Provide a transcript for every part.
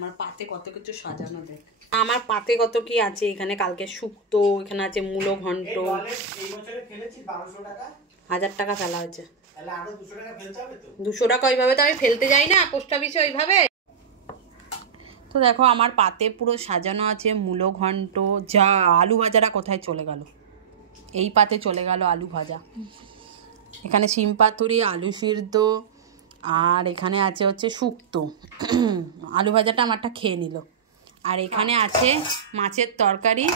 আমার পাতে কত কিছু সাজানো দেখ। আমার পাতে কত কি আছে এখানে, কালকে শুক্তো, এখানে আছে মূলো ঘন্ট। 1000 টাকা ফেলা হয়েছে, 200 টাকা ওইভাবে তো আমি ফেলতে যাই না পোস্ট অফিসে ওইভাবে। তো দেখো আমার পাতে পুরো সাজানো আছে মূলো ঘন্ট। যা আলু ভাজাটা কোথায় চলে গেল, এই পাতে চলে গেল আলু ভাজা। এখানে শিম পাতুরি, আলু সিদ্ধ, আর এখানে আছে হচ্ছে শুক্তো। আলু ভাজাটা আমারটা খেয়ে নিল। আর এখানে আছে মাছের তরকারি।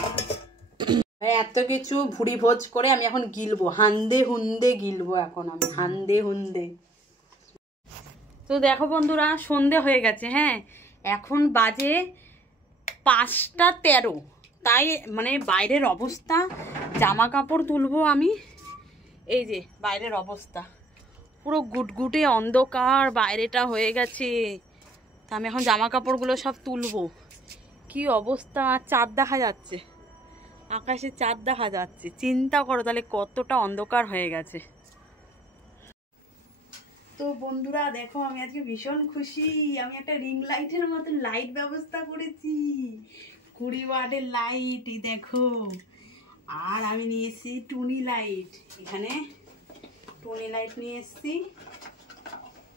এত কিছু ভুড়ি ভোজ করে আমি এখন গিলবো, হান্দে হুন্দে গিলবো এখন আমি, হান্দে হুন্দে। তো দেখো বন্ধুরা, সন্ধে হয়ে গেছে। হ্যাঁ, এখন বাজে 5টা 13। তাই মানে বাইরের অবস্থা, জামা কাপড় তুলবো আমি। এই যে বাইরের অবস্থা পুরো গুটগুটে অন্ধকার বাইরেটা হয়ে গেছে। তা আমি এখন জামা কাপড়গুলো সব তুলবো। কি অবস্থা, চাঁদ দেখা যাচ্ছে, আকাশে চাঁদ দেখা যাচ্ছে। চিন্তা করো তাহলে কতটা অন্ধকার হয়ে গেছে। তো বন্ধুরা দেখো, আমি আজকে ভীষণ খুশি। আমি একটা রিং লাইটের মতো লাইট ব্যবস্থা করেছি, 20 ওয়াটের লাইট, দেখো। আর আমি নিয়ে এসেছি টুনি লাইট। এখানে টুনি লাইট নিয়ে এসেছি।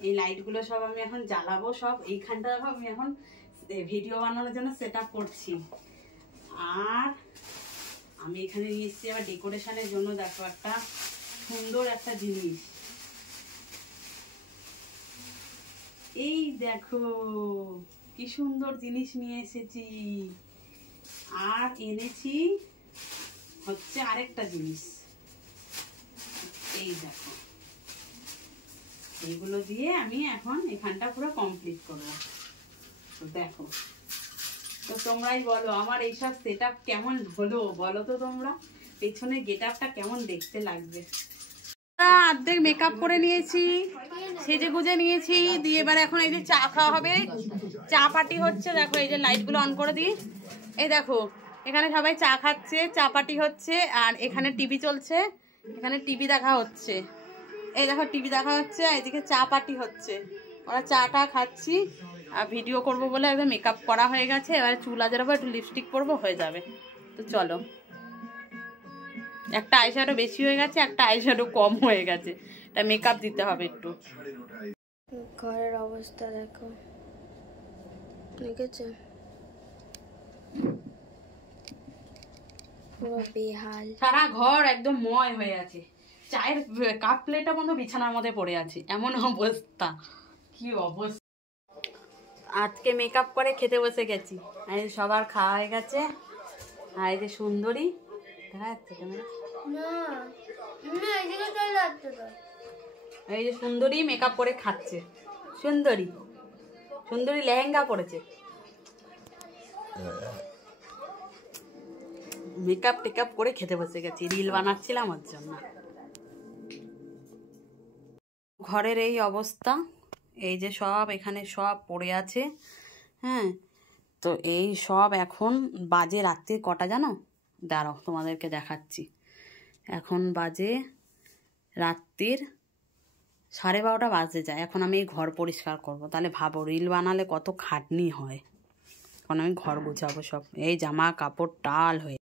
এই লাইটগুলো সব আমি এখন জ্বালাবো। সব এইখানটা দেখো, আমি এখন ভিডিও বানানোর জন্য সেট আপ করছি। আর আমি এখানে নিয়ে এসেছি আবার ডেকোরেশনের জন্য, দেখো একটা সুন্দর একটা জিনিস। এই দেখো কি সুন্দর জিনিস নিয়ে এসেছি। আর এনেছি হচ্ছে আরেকটা জিনিস, এই দেখো। এইগুলো দিয়ে আমি এখন এখানটা পুরো কমপ্লিট করবো। তো দেখো, তো তোমরাই বলো আমার এইসব সেট আপ কেমন হলো, বলো তো তোমরা, পেছনে গেট আপটা কেমন দেখতে লাগবে। অর্ধেক মেকআপ করে নিয়েছি, সেজে গুজে নিয়েছি, দিয়ে এবার এখন এই যে চা খাওয়া হবে, চা পার্টি হচ্ছে। দেখো এই যে লাইটগুলো অন করে দিই, এই দেখো এখানে সবাই চা খাচ্ছে, চা পার্টি হচ্ছে। আর এখানে টিভি চলছে, এখানে টিভি দেখা হচ্ছে। এই দেখো টিভি দেখা হচ্ছে, এদিকে চা পার্টি হচ্ছে। ওরা চাটা খাচ্ছি আর ভিডিও করব বলে একদম মেকআপ করা হয়ে গেছে। এবারে চুল আজরাবো, একটু লিপস্টিক পরবো, হয়ে যাবে। তো চলো, একটা আইশ্যাডো বেশি হয়ে গেছে, একটা আইশ্যাডো কম হয়ে গেছে, তা মেকআপ দিতে হবে একটু। ঘরের অবস্থা দেখো, দেখেছো পুরো বেহাল, সারা ঘর একদম ময় হয়ে আছে। চায়ের কাপ প্লেটটা বন্ধ বিছানার মধ্যে পড়ে আছে, এমন অবস্থা। কি অবস্থা। আজকে মেকআপ করে খেতে বসে গেছি। এই সবার খাওয়া হয়ে গেছে। আর এই যে সুন্দরী দেখা যাচ্ছে ক্যামেরা, এই যে সুন্দরী মেকআপ করে খাচ্ছে। সুন্দরী সুন্দরী লেহেঙ্গা পরেছে, মেকআপ টেকআপ করে খেতে বসে গেছি। রিল বানাচ্ছিলাম ওর জন্য। ঘরের এই অবস্থা, এই যে সব এখানে সব পড়ে আছে। হ্যাঁ, তো এই সব এখন বাজে রাত্রির কটা জানো, দাঁড়াও তোমাদেরকে দেখাচ্ছি। এখন বাজে রাত্রির 12:30 বাজতে যায়। এখন আমি এই ঘর পরিষ্কার করব। তাহলে ভাবো রিল বানালে কত খাটনি হয়। এখন আমি ঘর গুছাবো সব, এই জামা কাপড় টাল হয়ে।